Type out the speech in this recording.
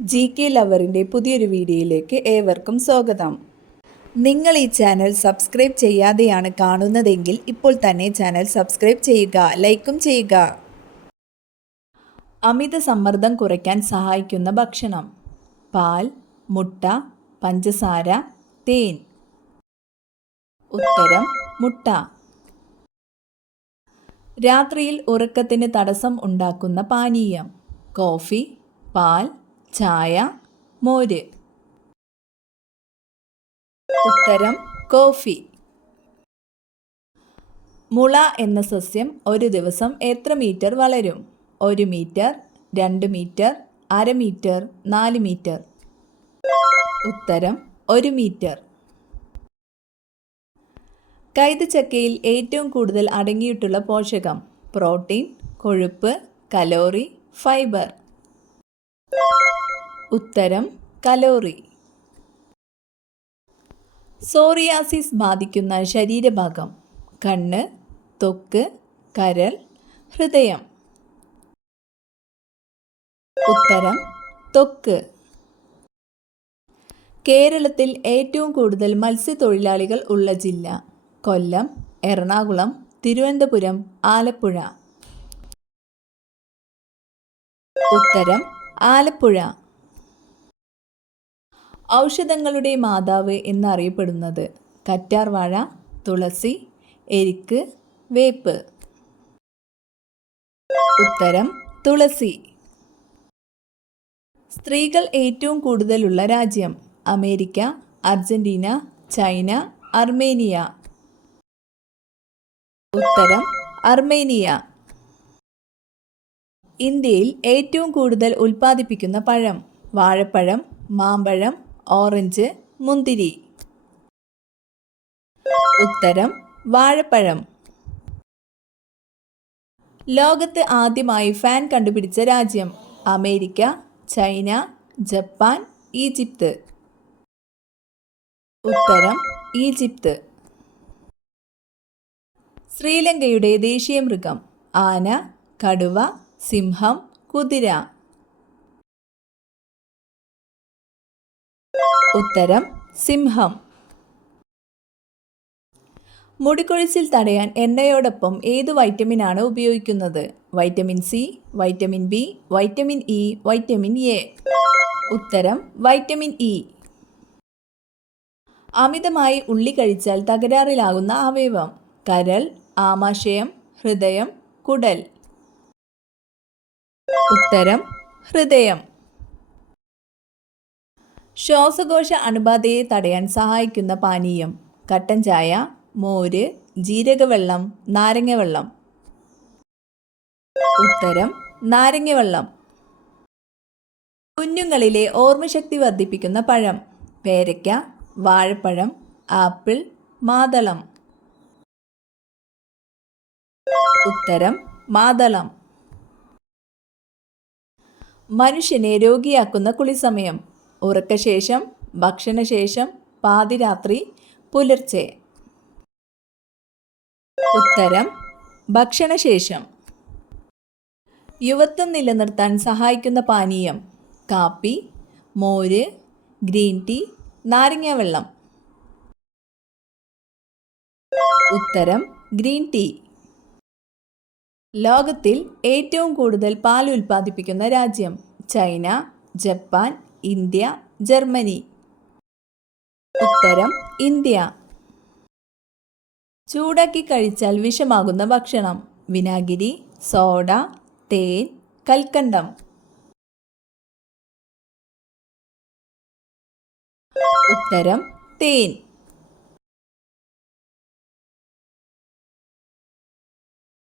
GK ലവറിൻ്റെ പുതിയൊരു വീഡിയോയിലേക്ക് ഏവർക്കും സ്വാഗതം. നിങ്ങൾ ഈ ചാനൽ സബ്സ്ക്രൈബ് ചെയ്യാതെയാണ് കാണുന്നതെങ്കിൽ ഇപ്പോൾ തന്നെ ചാനൽ സബ്സ്ക്രൈബ് ചെയ്യുക, ലൈക്കും ചെയ്യുക. അമിത സമ്മർദ്ദം കുറയ്ക്കാൻ സഹായിക്കുന്ന ഭക്ഷണം: പാൽ, മുട്ട, പഞ്ചസാര, തേൻ. ഉത്തരം മുട്ട. രാത്രിയിൽ ഉറക്കത്തിന് തടസ്സം ഉണ്ടാക്കുന്ന പാനീയം: കോഫി, പാൽ, ചായ, മോര്. ഉത്തരം കോഫി. മുള എന്ന സസ്യം ഒരു ദിവസം എത്ര മീറ്റർ വളരും? 1 മീറ്റർ, 2 മീറ്റർ, അര മീറ്റർ, 4 മീറ്റർ. ഉത്തരം 1 മീറ്റർ. കൈതച്ചക്കയിൽ ഏറ്റവും കൂടുതൽ അടങ്ങിയിട്ടുള്ള പോഷകം: പ്രോട്ടീൻ, കൊഴുപ്പ്, കലോറി, ഫൈബർ. ഉത്തരം കലോറി. സോറിയാസിസ് ബാധിക്കുന്ന ശരീരഭാഗം: കണ്ണ്, ത്വക്ക്, കരൾ, ഹൃദയം. ഉത്തരം ത്വക്ക്. കേരളത്തിൽ ഏറ്റവും കൂടുതൽ മത്സ്യത്തൊഴിലാളികൾ ഉള്ള ജില്ല: കൊല്ലം, എറണാകുളം, തിരുവനന്തപുരം, ആലപ്പുഴ. ഉത്തരം ആലപ്പുഴ. ഔഷധങ്ങളുടെ മാതാവ് എന്നറിയപ്പെടുന്നത്: കറ്റാർവാഴ, തുളസി, എരിക്ക്, വേപ്പ്. ഉത്തരം തുളസി. സ്ത്രീകൾ ഏറ്റവും കൂടുതലുള്ള രാജ്യം: അമേരിക്ക, അർജന്റീന, ചൈന, അർമേനിയ. ഉത്തരം അർമേനിയ. ഇന്ത്യയിൽ ഏറ്റവും കൂടുതൽ ഉൽപ്പാദിപ്പിക്കുന്ന പഴം: വാഴപ്പഴം, മാമ്പഴം, ഓറഞ്ച്, മുന്തിരി. ഉത്തരം വാഴപ്പഴം. ലോകത്ത് ആദ്യമായി ഫാൻ കണ്ടുപിടിച്ച രാജ്യം: അമേരിക്ക, ചൈന, ജപ്പാൻ, ഈജിപ്ത്. ഉത്തരം ഈജിപ്ത്. ശ്രീലങ്കയുടെ ദേശീയ മൃഗം: ആന, കടുവ, സിംഹം, കുതിര. ഉത്തരം സിംഹം. മുടികൊഴിച്ചിൽ തടയാൻ എണ്ണയോടൊപ്പം ഏത് വൈറ്റമിനാണ് ഉപയോഗിക്കുന്നത്? Vitamin C, vitamin B, vitamin E, vitamin A. ഉത്തരം വൈറ്റമിൻ ഇ. അമിതമായി ഉള്ളി കഴിച്ചാൽ തകരാറിലാകുന്ന അവയവം: കരൾ, ആമാശയം, ഹൃദയം, കുടൽ. ഉത്തരം ഹൃദയം. ശ്വാസകോശ അണുബാധയെ തടയാൻ സഹായിക്കുന്ന പാനീയം: കട്ടൻ ചായ, മോര്, ജീരകവെള്ളം, നാരങ്ങവെള്ളം. ഉത്തരം നാരങ്ങവെള്ളം. കുഞ്ഞുങ്ങളിലെ ഓർമ്മശക്തി വർദ്ധിപ്പിക്കുന്ന പഴം: പേരയ്ക്ക, വാഴപ്പഴം, ആപ്പിൾ, മാതളം. ഉത്തരം മാതളം. മനുഷ്യനെ രോഗിയാക്കുന്ന കുളിസമയം: ഉറക്കശേഷം, ഭക്ഷണശേഷം, പാതിരാത്രി, പുലർച്ചെ. ഉത്തരം ഭക്ഷണശേഷം. യുവത്വം നിലനിർത്താൻ സഹായിക്കുന്ന പാനീയം: കാപ്പി, മോര്, ഗ്രീൻ ടീ, നാരങ്ങാവെള്ളം. ഉത്തരം ഗ്രീൻ ടീ. ലോകത്തിൽ ഏറ്റവും കൂടുതൽ പാൽ ഉൽപ്പാദിപ്പിക്കുന്ന രാജ്യം: ചൈന, ജപ്പാൻ, ഇന്ത്യ, ജർമ്മനി. ഉത്തരം ഇന്ത്യ. ചൂടാക്കി കഴിച്ചാൽ വിഷമാകുന്ന ഭക്ഷണം: വിനാഗിരി, സോഡ, തേൻ, കൽക്കണ്ടം. ഉത്തരം തേൻ.